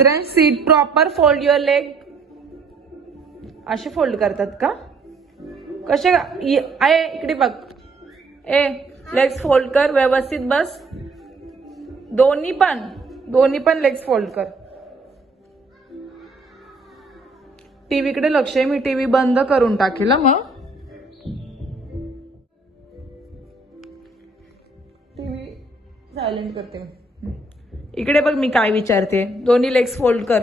Seat proper, fold your leg. असे fold करतात का? कसे आहे? इकडे बघ. लेग्स फोल्ड कर, व्यवस्थित बस. दोन्ही पण लेग्स फोल्ड कर. टीव्ही कडे लक्ष आहे. मी टीव्ही बंद करून टाकेल मग. टीव्ही सायलेंट करते. इकडे बघ मी काय विचारते. दोन्ही लेग्स फोल्ड कर.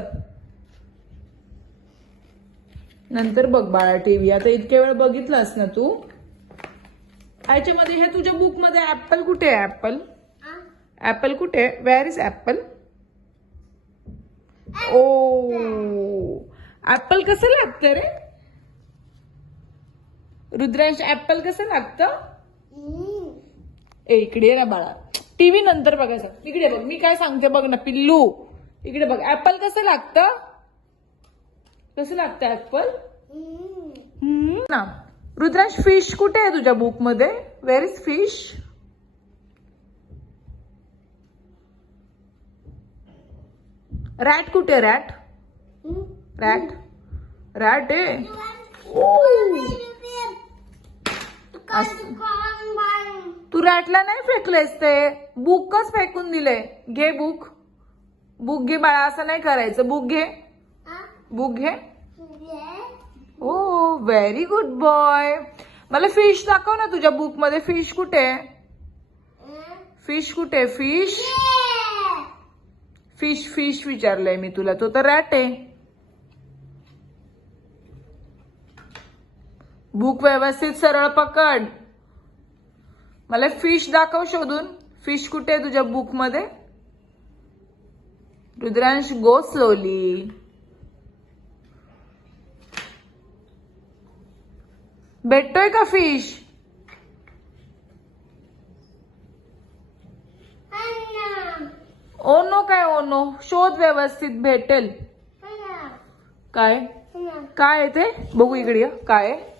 नंतर बघ बाळा टीव्ही. आता इतक्या वेळ बघितलास ना तू. याच्यामध्ये हे तुझ्या बुक मध्ये ऍपल कुठे आहे? ऍपल कुठे? Where is apple? ओ, ऍपल कसं लागतं रे रुद्रांश? ऍपल कसं लागतं? इकडे ना बाळा. टीव्ही नंतर बघायचं. इकडे बघ मी काय सांगते बघ ना पिल्लू. इकडे बघ. ऍपल कसं लागतं? कसं लागतं ऍपल? ना रुद्रांश, फिश कुठे आहे तुझ्या बुक मध्ये? Where is fish? रॅट कुठे? रॅट आहे. तू रॅटला नाही फेकलेस ते. बुकच फेकून दिले. घे बुक घे बाळा. असं नाही करायचं. बुक घे. ओ, व्हेरी गुड बॉय. मला फिश दाखव ना तुझ्या बुक मध्ये. फिश कुठे? फिश विचारलंय मी तुला. तो तर रॅट आहे. बुक व्यवस्थित सरळ पकड. मला फिश दाखव शोधून. फिश कुठे आहे तुझ्या बुक मध्ये? Rudransh, go slowly. भेटतोय का फिश? ओ नो काय? Oh no. शोध व्यवस्थित. भेटेल. काय आहे ते? बघू इकडे. काय आहे?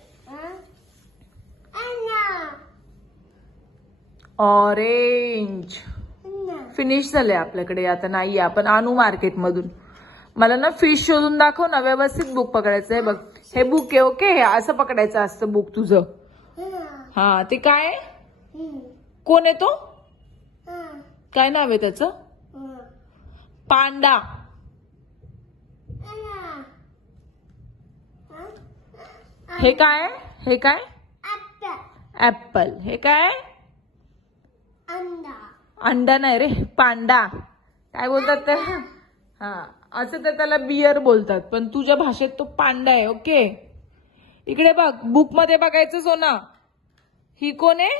ऑरेंज. फिनिश झाले आपल्याकडे. आता नाहीये. आपण आणू मार्केट मधून. मला ना फिश शोधून दाखव ना. व्यवस्थित बुक पकडायचंय बघ. हे बुक आहे. ओके. हे असं पकडायचं असतं बुक तुझं. हा, ते काय आहे? कोण आहे तो? काय नाव आहे त्याचं? पांडा. हे काय? ऍपल. हे काय? अंडा नाही रे. पांडा. काय बोलतात त्याला? हा, असं तर त्याला बियर बोलतात. पण तुझ्या भाषेत तो पांडा आहे. ओके. इकडे बघ. बुक मध्ये बघायचं सोना. ही कोण आहे?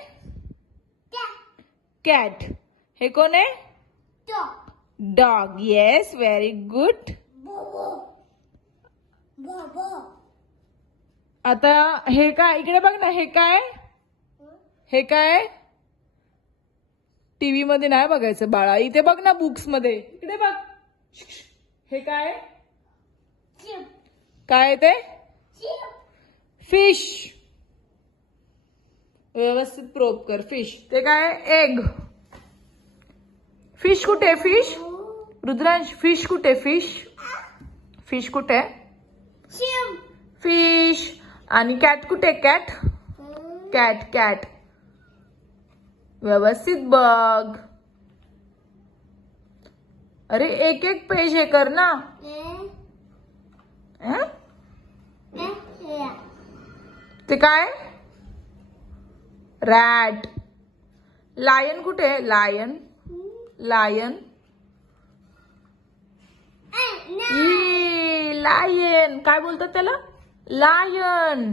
कॅट. हे कोण आहे? डॉग. Yes, very good. आता हे काय? इकडे बघ ना. हे काय? टीव्ही मध्ये नाही बघायचं बाळा. इथे बघ ना बुक्स मध्ये. इकडे बघ. हे काय ते? फिश. व्यवस्थित प्रोब कर. फिश. ते काय? एग. फिश कुठे? फिश रुद्रांश, फिश कुठे? फिश कुठे? फिश. आणि कॅट कुठे? कॅट. व्यवस्थित बघ. अरे एक पेज हे कर ना. ते काय? रॅट. लायन कुठे? लायन. लायन. काय बोलतात त्याला? लायन.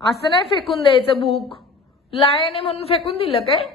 असं नाही फेकून द्यायचं बुक. लायन आहे म्हणून फेकून दिलं काय?